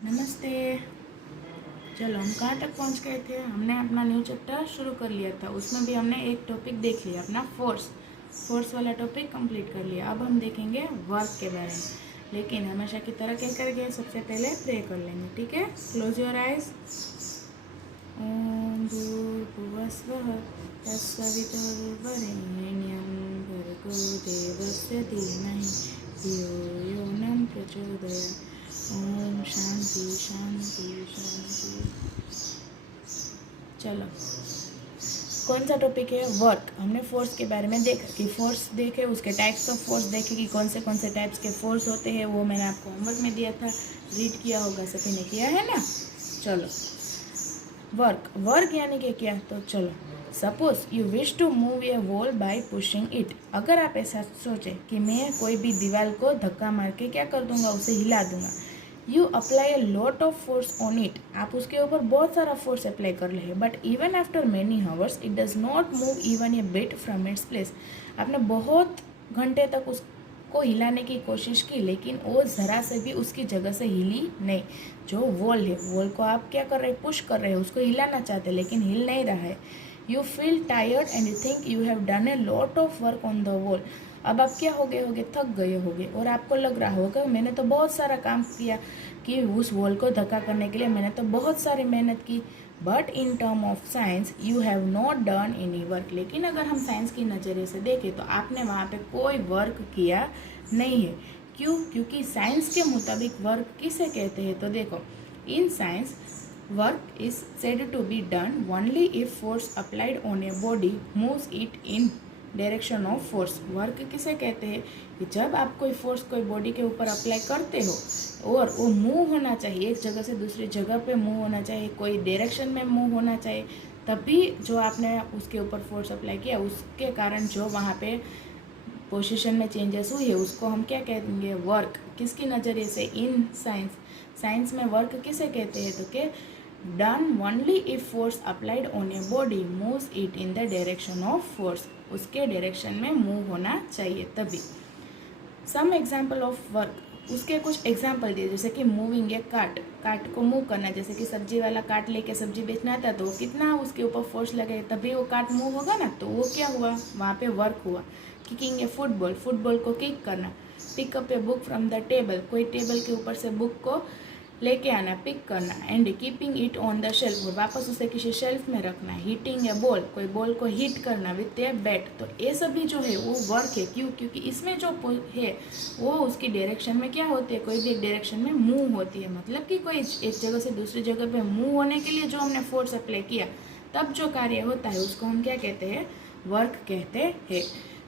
नमस्ते। चलो हम कहाँ तक पहुँच गए थे। हमने अपना न्यू चैप्टर शुरू कर लिया था, उसमें भी हमने एक टॉपिक देख लिया, अपना फोर्स वाला टॉपिक कंप्लीट कर लिया। अब हम देखेंगे वर्क के बारे में, लेकिन हमेशा की तरह क्या करेंगे, सबसे पहले प्रे कर लेंगे। ठीक है, क्लोज योर आइज। ओम भूर्भुवस्वः तत्सवितुर्वरेण्यं भर्गो देवस्य धीमहि धियो यो न प्रचोदयात्। ओम शांति शांति शांति। चलो, कौन सा टॉपिक है? वर्क। हमने फोर्स के बारे में देखा कि फोर्स देखे, उसके टाइप्स ऑफ फोर्स देखे कि कौन से टाइप्स के फोर्स होते हैं। वो मैंने आपको होमवर्क में दिया था, रीड किया होगा, सभी ने किया है ना। चलो, वर्क यानी कि क्या? तो चलो, suppose you wish to move a wall by pushing it. अगर आप ऐसा सोचें कि मैं कोई भी दीवार को धक्का मार के क्या कर दूंगा, उसे हिला दूंगा। You apply a lot of force on it. आप उसके ऊपर बहुत सारा फोर्स अप्लाई कर रहे हैं, but even after many hours it does not move even a bit from its place. आपने बहुत घंटे तक उसको हिलाने की कोशिश की, लेकिन वो ज़रा से भी उसकी जगह से हिली नहीं। जो वॉल है, वॉल को आप क्या कर रहे हैं, पुश कर रहे हैं, उसको हिलाना चाहते हैं, लेकिन हिल नहीं रहा है। You feel tired and you think you have done a lot of work on the wall. अब आप क्या हो गए होगे, थक गए होगे, और आपको लग रहा होगा मैंने तो बहुत सारा काम किया कि उस वॉल को धक्का करने के लिए मैंने तो बहुत सारी मेहनत की। But in term of science you have not done any work. लेकिन अगर हम साइंस की नज़रिए से देखें तो आपने वहाँ पे कोई वर्क किया नहीं है। क्यों? क्योंकि साइंस के मुताबिक वर्क किसे कहते हैं? तो देखो, in science work is said to be done only if force applied on a body moves it in direction of force. Work किसे कहते हैं? कि जब आप कोई फोर्स कोई बॉडी के ऊपर अप्लाई करते हो और वो मूव होना चाहिए, एक जगह से दूसरी जगह पे मूव होना चाहिए, कोई डायरेक्शन में मूव होना चाहिए, तभी जो आपने उसके ऊपर फोर्स अप्लाई किया उसके कारण जो वहाँ पे पोजीशन में चेंजेस हुई है, उसको हम क्या कहेंगे? वर्क। किसकी नज़रिए से? इन साइंस में वर्क किसे कहते हैं? तो कि done only if force applied on a body moves it in the direction of force. उसके डायरेक्शन में मूव होना चाहिए तभी। सम एग्जाम्पल ऑफ वर्क, उसके कुछ एग्जाम्पल दिए, जैसे कि मूविंग ए कार्ट को मूव करना। जैसे कि सब्जी वाला कार्ट लेके सब्जी बेचना आता, तो कितना उसके ऊपर फोर्स लगे तभी वो कार्ट मूव होगा ना, तो वो क्या हुआ, वहाँ पे वर्क हुआ। किकिंग ए फुटबॉल को किक करना। Pickup a book from the table, कोई टेबल के ऊपर से बुक को लेके आना, पिक करना। And keeping it on the shelf, वापस उसे किसी शेल्फ में रखना। हिटिंग ए बॉल, कोई बॉल को हिट करना विथ ए बैट। तो ये सभी जो है वो वर्क है। क्यों? क्योंकि इसमें जो है वो उसकी डायरेक्शन में क्या होती है, कोई भी एक डायरेक्शन में मूव होती है। मतलब कि कोई एक जगह से दूसरी जगह पे मूव होने के लिए जो हमने फोर्स अप्लाई किया, तब जो कार्य होता है उसको हम क्या कहते हैं? वर्क कहते हैं।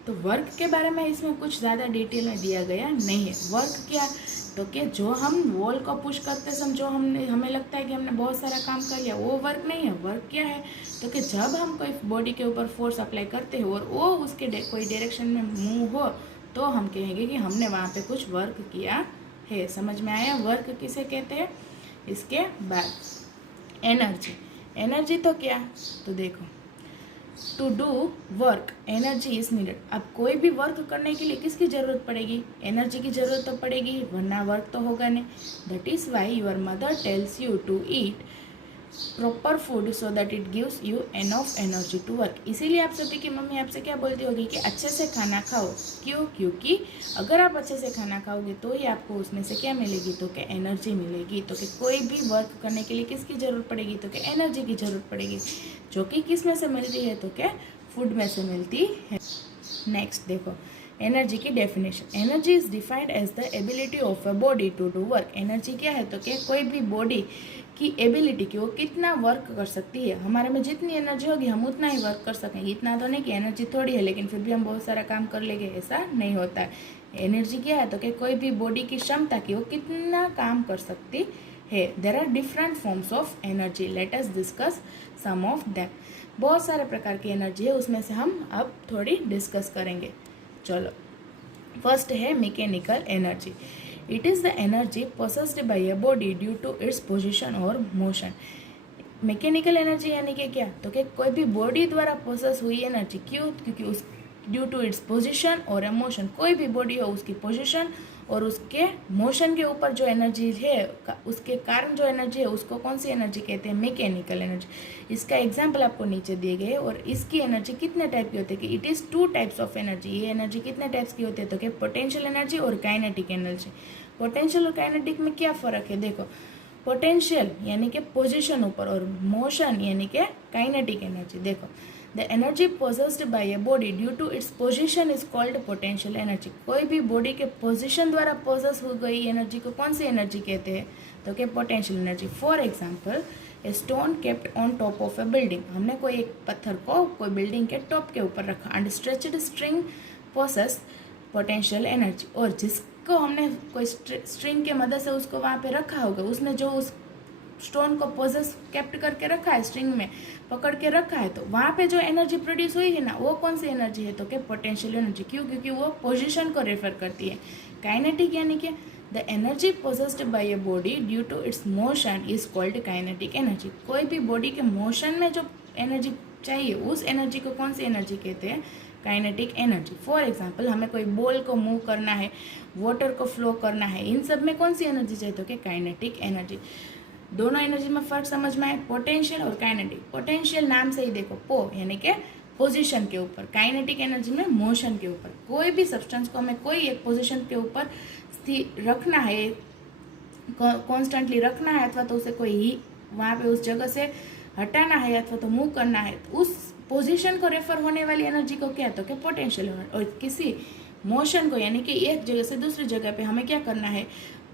तो वर्क के बारे में इसमें कुछ ज़्यादा डिटेल में दिया गया नहीं है। वर्क क्या? तो कि जो हम वॉल को पुश करते समय जो हमें लगता है कि हमने बहुत सारा काम कर लिया, वो वर्क नहीं है। वर्क क्या है? तो कि जब हम कोई बॉडी के ऊपर फोर्स अप्लाई करते हो और वो उसके कोई डायरेक्शन में मूव हो, तो हम कहेंगे कि हमने वहाँ पे कुछ वर्क किया है। समझ में आया वर्क किसे कहते हैं? इसके बाद एनर्जी तो क्या? तो देखो, to do work energy is needed. अब कोई भी वर्क करने के लिए किसकी ज़रूरत पड़ेगी? एनर्जी की ज़रूरत तो पड़ेगी, वरना वर्क तो होगा नहीं। That is why your mother tells you to eat proper food so that it gives you enough energy to work. इसीलिए आप सभी की मम्मी आपसे क्या बोलती होगी कि अच्छे से खाना खाओ। क्यों? क्योंकि अगर आप अच्छे से खाना खाओगे तो ही आपको उसमें से क्या मिलेगी? तो क्या एनर्जी मिलेगी। तो कि कोई भी वर्क करने के लिए किसकी ज़रूरत पड़ेगी? तो क्या एनर्जी की ज़रूरत पड़ेगी, जो कि किस में से मिलती है? तो क्या फूड में से मिलती है। नेक्स्ट देखो, एनर्जी की definition. Energy is defined as the ability of a body to do work. Energy क्या है? तो क्या कोई भी बॉडी की एबिलिटी की वो कितना वर्क कर सकती है। हमारे में जितनी एनर्जी होगी हम उतना ही वर्क कर सकेंगे। इतना तो नहीं कि एनर्जी थोड़ी है लेकिन फिर भी हम बहुत सारा काम कर लेंगे, ऐसा नहीं होता है। एनर्जी क्या है? तो क्या कोई भी बॉडी की क्षमता की वो कितना काम कर सकती है। There are different forms of energy, let us discuss some of them. बहुत सारे प्रकार की एनर्जी है, उसमें से हम अब थोड़ी डिस्कस करेंगे। चलो, फर्स्ट है mechanical energy. It is the energy possessed by a body due to its position और मोशन। मैकेनिकल एनर्जी यानी कि क्या? तो कि कोई भी बॉडी द्वारा प्रोसेस हुई एनर्जी। क्यों? क्योंकि उस ड्यू टू इट्स पोजीशन और मोशन, कोई भी बॉडी हो उसकी पोजीशन और उसके मोशन के ऊपर जो एनर्जी है, उसके कारण जो एनर्जी है, उसको कौन सी एनर्जी कहते हैं? Mechanical energy. इसका एग्जाम्पल आपको नीचे दिए गए। और इसकी एनर्जी कितने टाइप की होती है? कि it is 2 types of energy. ये एनर्जी कितने टाइप्स की होती है? तो कि पोटेंशियल एनर्जी और काइनेटिक एनर्जी। पोटेंशियल और काइनेटिक में क्या फ़र्क है? देखो, पोटेंशियल यानी कि पोजिशन ऊपर, और मोशन यानी कि काइनेटिक एनर्जी। देखो, the energy possessed by a body due to its position is called potential energy. कोई भी बॉडी के पोजिशन द्वारा पोजेस हो गई एनर्जी को कौन सी एनर्जी कहते हैं? तो कि potential energy. For example, a stone kept on top of A building. हमने कोई एक पत्थर को कोई बिल्डिंग के टॉप के ऊपर रखा। And stretched string possess potential energy. और जिसको हमने कोई स्ट्रिंग के मदद से उसको वहाँ पे रखा होगा, उसने जो उस स्टोन को पोजेस कैप्ट करके रखा है, स्ट्रिंग में पकड़ के रखा है, तो वहाँ पे जो एनर्जी प्रोड्यूस हुई है ना, वो कौन सी एनर्जी है? तो कि पोटेंशियल एनर्जी। क्यों? क्योंकि वो पोजीशन को रेफर करती है। काइनेटिक यानी कि the energy possessed by a body due to its motion is called kinetic energy. कोई भी बॉडी के मोशन में जो एनर्जी चाहिए, उस एनर्जी को कौन सी एनर्जी कहते हैं? Kinetic energy. फॉर एग्जाम्पल, हमें कोई बॉल को मूव करना है, वाटर को फ्लो करना है, इन सब में कौन सी एनर्जी चाहिए? तो कि काइनेटिक एनर्जी। दोनों एनर्जी में फर्क समझ में आए, पोटेंशियल और काइनेटिक। पोटेंशियल नाम से ही देखो, पो यानी कि पोजीशन के ऊपर, काइनेटिक एनर्जी में मोशन के ऊपर। कोई भी सब्सटेंस को हमें कोई एक पोजीशन के ऊपर स्थिर रखना है, कॉन्स्टेंटली रखना है, अथवा तो उसे कोई वहाँ पे उस जगह से हटाना है, अथवा तो मूव करना है, तो उस पोजीशन को रेफर होने वाली एनर्जी को क्या? तो कि पोटेंशियल। और किसी मोशन को यानी कि एक जगह से दूसरी जगह पे हमें क्या करना है?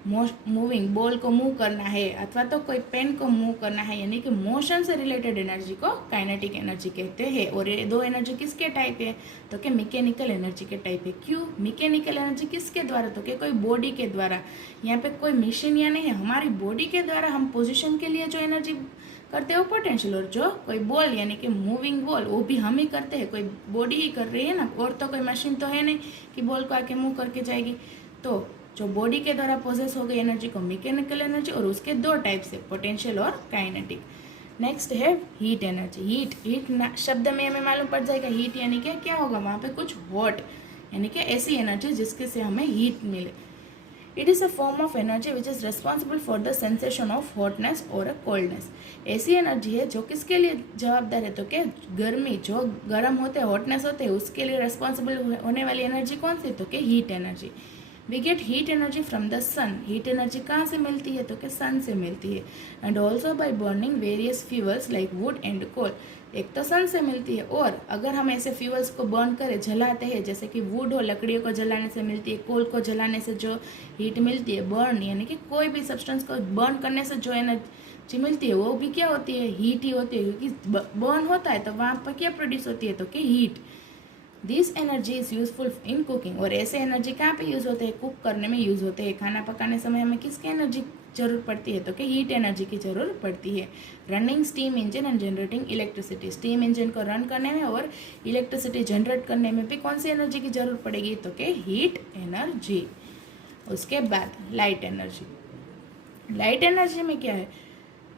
मूविंग, बॉल को मूव करना है, अथवा तो कोई पेन को मूव करना है, यानी कि मोशन से रिलेटेड एनर्जी को काइनेटिक एनर्जी कहते हैं। और ये दो एनर्जी किसके टाइप है? तो कि मैकेनिकल एनर्जी के टाइप है। क्यों मैकेनिकल एनर्जी? किसके द्वारा? तो कि कोई बॉडी के द्वारा। यहाँ पे कोई मशीन या नहीं है, हमारी बॉडी के द्वारा हम पोजिशन के लिए जो एनर्जी करते हैं वो पोटेंशियल। और जो कोई बॉल यानी कि मूविंग बॉल, वो भी हम ही करते हैं, कोई बॉडी ही कर रही है ना, और तो कोई मशीन तो है नहीं कि बॉल को आके मूव करके जाएगी। तो जो बॉडी के द्वारा पोजेस हो गई एनर्जी को मैकेनिकल एनर्जी, और उसके दो टाइप्स है, पोटेंशियल और काइनेटिक। नेक्स्ट है हीट एनर्जी। हीट शब्द में हमें मालूम पड़ जाएगा, हीट यानी कि क्या होगा? वहाँ पे कुछ हॉट यानी कि ऐसी एनर्जी जिसके से हमें हीट मिले। It is a form of energy which is responsible for the sensation of hotness और अ कोल्डनेस। ऐसी एनर्जी है जो किसके लिए जवाबदार है? तो क्या गर्मी, जो गर्म होते हैं, हॉटनेस होते हैं, उसके लिए रिस्पॉन्सिबल होने वाली एनर्जी कौन सी? तो क्या heat energy. We get heat energy from the sun. Heat energy कहाँ से मिलती है? तो कि सन से मिलती है। And also by burning various fuels like wood and coal. एक तो सन से मिलती है, और अगर हम ऐसे फ्यूल्स को बर्न करें, जलाते हैं, जैसे कि वुड हो, लकड़ियों को जलाने से मिलती है, कोल को जलाने से जो हीट मिलती है, बर्न यानी कि कोई भी सब्सटेंस को बर्न करने से जो एनर्जी मिलती है, वो भी क्या होती है? हीट ही होती है। क्योंकि बर्न होता है तो वहाँ पर क्या प्रोड्यूस होती है? तो कि heat. This energy is useful in cooking. और ऐसे एनर्जी कहाँ पे यूज़ होते हैं? कुक करने में यूज़ होते हैं। खाना पकाने समय हमें किसकी एनर्जी जरूरत पड़ती है? तो कि हीट एनर्जी की जरूरत पड़ती है। Running steam engine and generating electricity. Steam engine को रन करने में और इलेक्ट्रिसिटी जनरेट करने में भी कौन सी एनर्जी की जरूरत पड़ेगी? तो कि हीट एनर्जी। उसके बाद लाइट एनर्जी। लाइट एनर्जी में क्या है?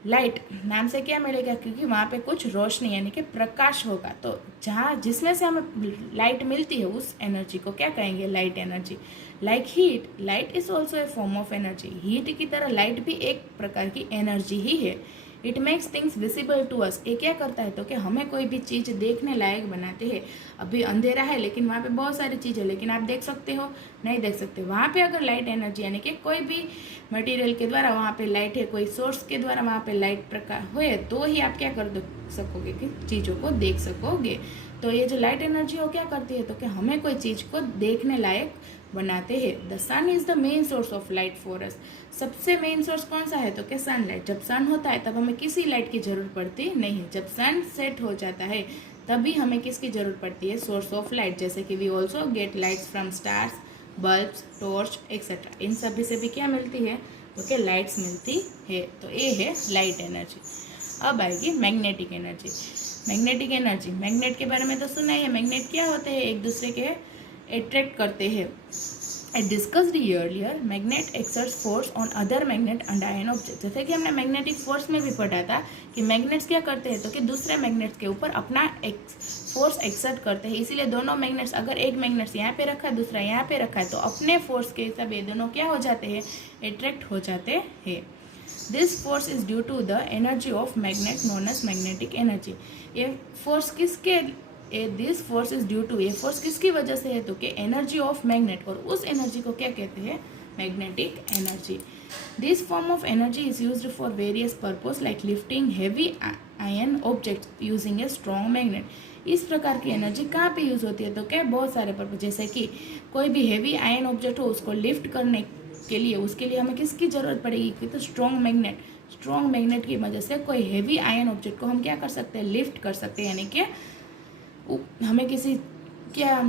लाइट नाम से क्या मिलेगा? क्योंकि वहाँ पे कुछ रोशनी यानी कि प्रकाश होगा, तो जहाँ जिसमें से हमें लाइट मिलती है, उस एनर्जी को क्या कहेंगे? Light energy. Like heat, light is also a form of energy. Heat की तरह लाइट भी एक प्रकार की एनर्जी ही है। It makes things visible to us. ये क्या करता है? तो कि हमें कोई भी चीज़ देखने लायक बनाते हैं। अभी अंधेरा है, लेकिन वहाँ पे बहुत सारी चीज़ें, लेकिन आप देख सकते हो? नहीं देख सकते। वहाँ पे अगर लाइट एनर्जी यानी कि कोई भी मटेरियल के द्वारा वहाँ पे लाइट है, कोई सोर्स के द्वारा वहाँ पे लाइट प्रकाश हुए, तो ही आप क्या कर सकोगे कि चीज़ों को देख सकोगे। तो ये जो लाइट एनर्जी हो क्या करती है? तो कि हमें कोई चीज़ को देखने लायक बनाते हैं। The sun is the main source of light for us. सबसे मेन सोर्स कौन सा है? तो कि सनलाइट। जब सन होता है तब हमें किसी लाइट की जरूरत पड़ती नहीं। जब सन सेट हो जाता है तभी हमें किसकी जरूरत पड़ती है? Source of light. जैसे कि we also get lights from stars, bulbs, torch etcetera. इन सभी से भी क्या मिलती है? तो कि लाइट्स मिलती है। तो ये है लाइट एनर्जी। अब आएगी magnetic energy. Magnetic energy, magnet के बारे में तो सुना ही है। मैग्नेट क्या होते हैं? एक दूसरे के अट्रैक्ट करते हैं। I discussed earlier, magnet exerts force on other magnet and ion object. जैसे कि हमने मैग्नेटिक फोर्स में भी पढ़ा था कि मैग्नेट्स क्या करते हैं, तो कि दूसरे मैग्नेट्स के ऊपर अपना फोर्स एक्सर्ट करते हैं। इसीलिए दोनों मैग्नेट्स, अगर एक मैग्नेट्स यहाँ पे रखा है, दूसरा यहाँ पे रखा है, तो अपने फोर्स के हिसाब ये दोनों क्या हो जाते हैं, अट्रैक्ट हो जाते हैं। This force is due to the energy of magnet known as magnetic energy. ये फोर्स किसके this force is due to, ये फोर्स किसकी वजह से है, तो कि एनर्जी ऑफ मैग्नेट, और उस एनर्जी को क्या कहते हैं, magnetic energy. This form of energy is used for various purpose like lifting heavy ion object using a strong magnet. इस प्रकार की एनर्जी कहाँ पे यूज होती है, तो क्या बहुत सारे पर्पस, जैसे कि कोई भी हेवी आयन ऑब्जेक्ट हो उसको लिफ्ट करने के लिए, उसके लिए हमें किसकी जरूरत पड़ेगी, तो स्ट्रॉन्ग मैग्नेट। स्ट्रॉन्ग मैग्नेट की वजह से कोई हेवी आयन ऑब्जेक्ट को हम क्या कर सकते हैं, लिफ्ट कर सकते हैं। यानी कि हमें किसी क्या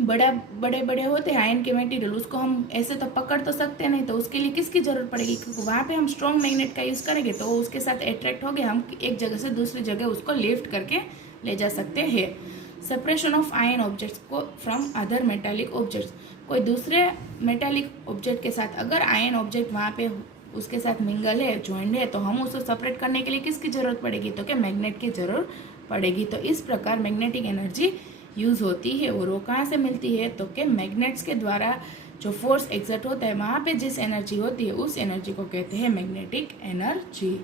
बड़े बड़े होते हैं आयन के मटेरियल, उसको हम ऐसे तो पकड़ तो सकते नहीं, तो उसके लिए किसकी जरूरत पड़ेगी, क्योंकि वहाँ पे हम स्ट्रॉन्ग मैग्नेट का यूज़ करेंगे तो उसके साथ अट्रैक्ट हो गए, हम एक जगह से दूसरी जगह उसको लिफ्ट करके ले जा सकते हैं। सेपरेशन ऑफ आयन ऑब्जेक्ट्स को फ्रॉम अदर मेटालिक ऑब्जेक्ट्स। कोई दूसरे मेटालिक ऑब्जेक्ट के साथ अगर आयन ऑब्जेक्ट वहाँ पे उसके साथ मिंगल है, ज्वाइंट है, तो हम उसको सेपरेट करने के लिए किसकी जरूरत पड़ेगी, तो क्या मैग्नेट की जरूरत पड़ेगी। तो इस प्रकार मैग्नेटिक एनर्जी यूज होती है। और वो कहाँ से मिलती है, तो कि मैग्नेट्स के द्वारा जो फोर्स एक्सर्ट होता है वहाँ पे जिस एनर्जी होती है उस एनर्जी को कहते हैं मैग्नेटिक एनर्जी।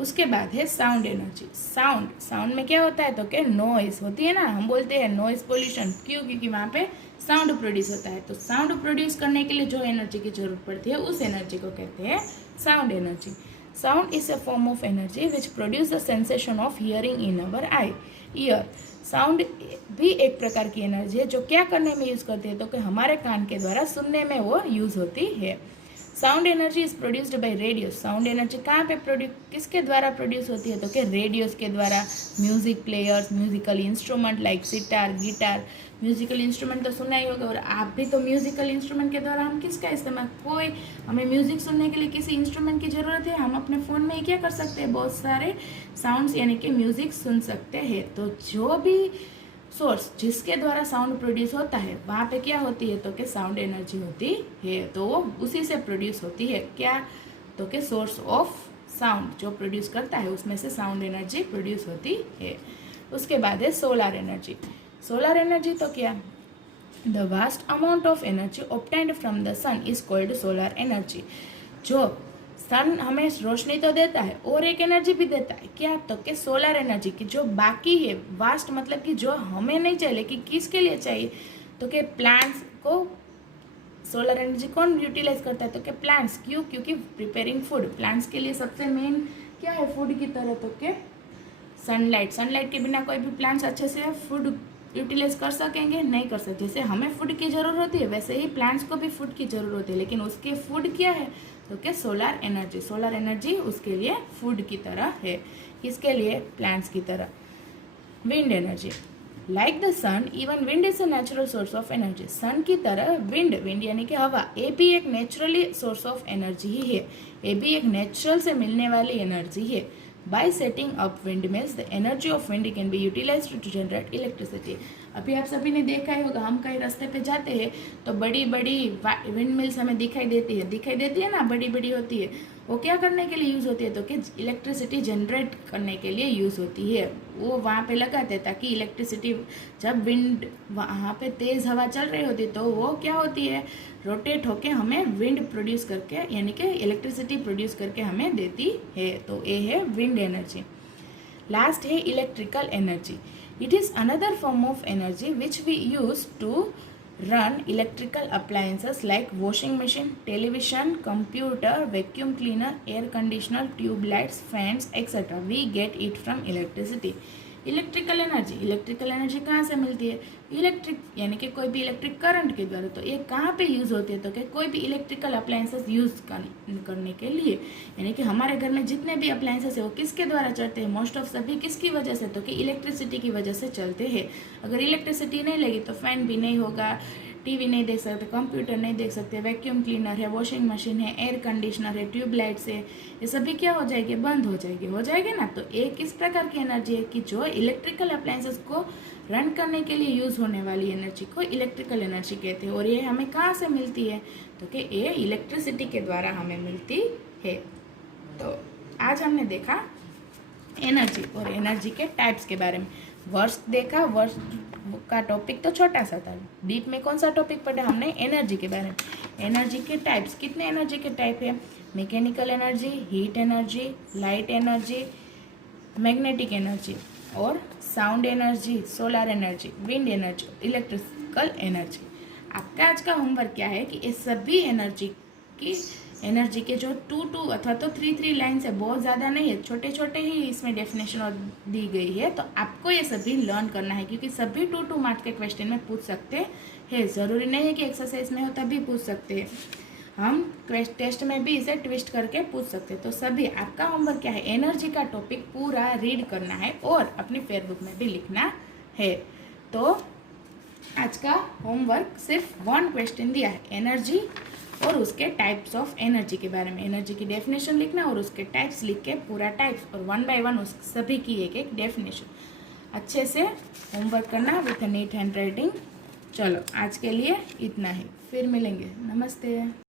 उसके बाद है साउंड एनर्जी। साउंड में क्या होता है, तो कि नॉइज होती है ना, हम बोलते हैं नॉइज पोल्यूशन, क्यों, क्योंकि वहाँ पे साउंड प्रोड्यूस होता है। तो साउंड प्रोड्यूस करने के लिए जो एनर्जी की जरूरत पड़ती है उस एनर्जी को कहते हैं sound energy. Sound is a form of energy which produce the sensation of hearing in our eye ear. Sound भी एक प्रकार की एनर्जी है जो क्या करने में यूज करती है, तो कि हमारे कान के द्वारा सुनने में वो यूज होती है। Sound energy is produced by radios. Sound energy कहाँ पे किसके द्वारा प्रोड्यूस होती है, तो कि रेडियोस के द्वारा। Music players, musical instrument like sitar, guitar, musical instrument तो सुना ही होगा। और आप भी तो म्यूजिकल इंस्ट्रूमेंट के द्वारा हम किसका इस्तेमाल, कोई हमें म्यूजिक सुनने के लिए किसी इंस्ट्रूमेंट की जरूरत है, हम अपने फ़ोन में ही क्या कर सकते हैं, बहुत सारे साउंड्स यानी कि म्यूजिक सुन सकते हैं। तो जो भी सोर्स जिसके द्वारा साउंड प्रोड्यूस होता है वहाँ पे क्या होती है, तो कि साउंड एनर्जी होती है, तो वो उसी से प्रोड्यूस होती है। क्या, तो कि सोर्स ऑफ साउंड जो प्रोड्यूस करता है उसमें से साउंड एनर्जी प्रोड्यूस होती है। उसके बाद है सोलर एनर्जी। सोलर एनर्जी तो क्या, the vast amount of energy obtained from the sun is called solar energy. जो सन हमें रोशनी तो देता है और एक एनर्जी भी देता है, क्या, तो कि सोलर एनर्जी की जो बाकी है, वास्ट मतलब कि जो हमें नहीं चाहिए लेकिन किसके लिए चाहिए, तो कि प्लांट्स को सोलर एनर्जी कौन यूटिलाइज करता है, तो कि प्लांट्स। क्यों, क्योंकि प्रिपेयरिंग फूड, प्लांट्स के लिए सबसे मेन क्या है फूड की तरह, तो कि सनलाइट के बिना कोई भी प्लांट्स अच्छे से फूड यूटिलाइज कर सकेंगे, नहीं कर सकते। जैसे हमें फूड की जरूरत होती है वैसे ही प्लांट्स को भी फूड की जरूरत होती है, लेकिन उसके फूड क्या है, तो क्या, सोलर एनर्जी। सोलर एनर्जी उसके लिए फूड की तरह है, किसके लिए, प्लांट्स की तरह। Wind energy, like the sun even wind is a natural source of energy. Sun की तरह विंड यानी कि हवा, ये भी एक नेचुरली सोर्स ऑफ एनर्जी ही है, ये भी एक नेचुरल से मिलने वाली एनर्जी है। By setting up windmills, the energy of wind can be utilized to generate electricity. अभी आप सभी ने देखा ही होगा, हम कहीं रास्ते पे जाते हैं तो बड़ी बड़ी विंड मिल्स हमें दिखाई देती है ना, बड़ी बड़ी होती है। वो क्या करने के लिए यूज़ होती है, तो कि इलेक्ट्रिसिटी जनरेट करने के लिए यूज़ होती है। वो वहाँ पे लगाते हैं ताकि इलेक्ट्रिसिटी, जब विंड वहाँ पे तेज़ हवा चल रही होती तो वो क्या होती है, रोटेट होके हमें विंड प्रोड्यूस करके यानी कि इलेक्ट्रिसिटी प्रोड्यूस करके हमें देती है। तो ये है विंड एनर्जी। लास्ट है electrical energy. It is another form of energy which we use to run electrical appliances like washing machine, television, computer, vacuum cleaner, air conditioner, tube lights, fans, etc. We get it from electricity. Electrical energy कहाँ से मिलती है, electric यानी कि कोई भी electric current के द्वारा। तो ये कहाँ पे यूज़ होती है, तो कि कोई भी इलेक्ट्रिकल अप्लायंसेस यूज़ करने के लिए, यानी कि हमारे घर में जितने भी अप्लायंसेस है वो किसके द्वारा चलते हैं, मोस्ट ऑफ सभी किसकी वजह से, तो कि इलेक्ट्रिसिटी की वजह से चलते हैं। अगर इलेक्ट्रिसिटी नहीं लगी तो फैन भी नहीं होगा, टीवी नहीं देख सकते, कंप्यूटर नहीं देख सकते, वैक्यूम क्लीनर है, वॉशिंग मशीन है, एयर कंडीशनर है, ट्यूबलाइट्स है, ये सभी क्या हो जाएगी, बंद हो जाएगी ना। तो एक इस प्रकार की एनर्जी है कि जो इलेक्ट्रिकल अप्लायंसेस को रन करने के लिए यूज़ होने वाली एनर्जी को इलेक्ट्रिकल एनर्जी कहते हैं। और ये हमें कहाँ से मिलती है, तो कि ये इलेक्ट्रिसिटी के द्वारा हमें मिलती है। तो आज हमने देखा एनर्जी और एनर्जी के टाइप्स के बारे में। वर्ष देखा, वर्ष का टॉपिक तो छोटा सा था। डीप में कौन सा टॉपिक पढ़ा हमने, एनर्जी के बारे में। एनर्जी के टाइप्स, कितने एनर्जी के टाइप है, mechanical energy, heat energy, light energy, magnetic energy और sound energy, solar energy, wind energy, electrical energy. आपका आज का होमवर्क क्या है कि ये सभी एनर्जी के जो 2 अथवा तो 3 लाइन्स है, बहुत ज़्यादा नहीं है, छोटे छोटे ही इसमें डेफिनेशन दी गई है। तो आपको ये सभी लर्न करना है, क्योंकि सभी 2 मार्क्स के क्वेश्चन में पूछ सकते हैं। ज़रूरी नहीं है कि एक्सरसाइज में हो तभी पूछ सकते हैं, हम टेस्ट में भी इसे ट्विस्ट करके पूछ सकते हैं। तो सभी आपका होमवर्क क्या है, एनर्जी का टॉपिक पूरा रीड करना है और अपनी फेयरबुक में भी लिखना है। तो आज का होमवर्क सिर्फ 1 क्वेश्चन दिया है, एनर्जी और उसके टाइप्स ऑफ एनर्जी के बारे में। एनर्जी की डेफिनेशन लिखना और उसके टाइप्स लिख के पूरा टाइप्स और 1 बाय 1 उस सभी की एक डेफिनेशन अच्छे से होमवर्क करना विथ नीट हैंड राइटिंग। चलो आज के लिए इतना ही, फिर मिलेंगे, नमस्ते।